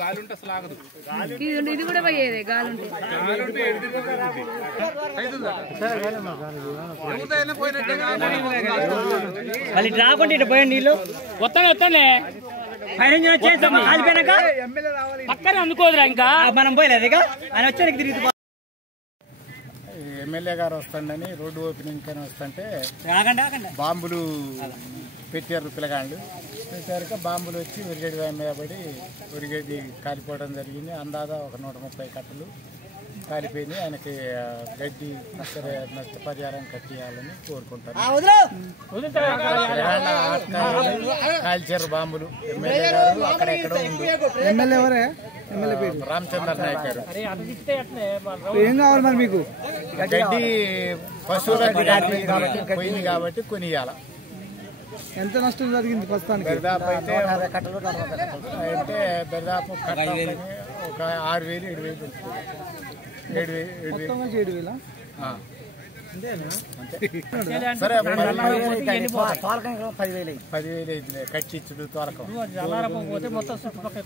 గాలి ఉంటే అసలు ఆగదు. ఇది కూడా పోయేదే గాలి ఉంటే మళ్ళీ రాకుండా ఇటు పోయండి నీళ్ళు వస్తానే కాలిపోయినాక పక్కనే అందుకోదురా ఇంకా మనం పోయలేదు ఇక ఆయన వచ్చాక తిరిగి ఎమ్మెల్యే గారు వస్తుండని రోడ్డు ఓపెనింగ్ కానీ వస్తుంటే బాంబులు పెట్టారు పిల్లగాళ్ళు. పెట్టాక బాంబులు వచ్చి ఉరిగడి మీద పడి ఉరిగడి కాలిపోవడం జరిగింది. అందాదా ఒక 130 కట్టలు కాలిపోయింది. ఆయనకి గడ్డి నష్టపరిహారం కట్టియాలని కోరుకుంటారు. కాల్చారు బాంబులు. ఎమ్మెల్యే గారు అక్కడెక్కడో ఉంది. రామచంద్ర నాయక్ గారు. ఏం కావాలి మరి మీకు? గడ్డి పశువుల పోయింది కాబట్టి కొనియాల. ఎంత నష్టం జరిగింది ప్రస్తుతానికి? దరిదాపు అయితే దరిదాపు ఒక 6,000 7,000 ఉంటుంది. 7,000 సరే 10,000 కట్టించుడు తోలకం. పోతే మొత్తం చుట్టుపక్కల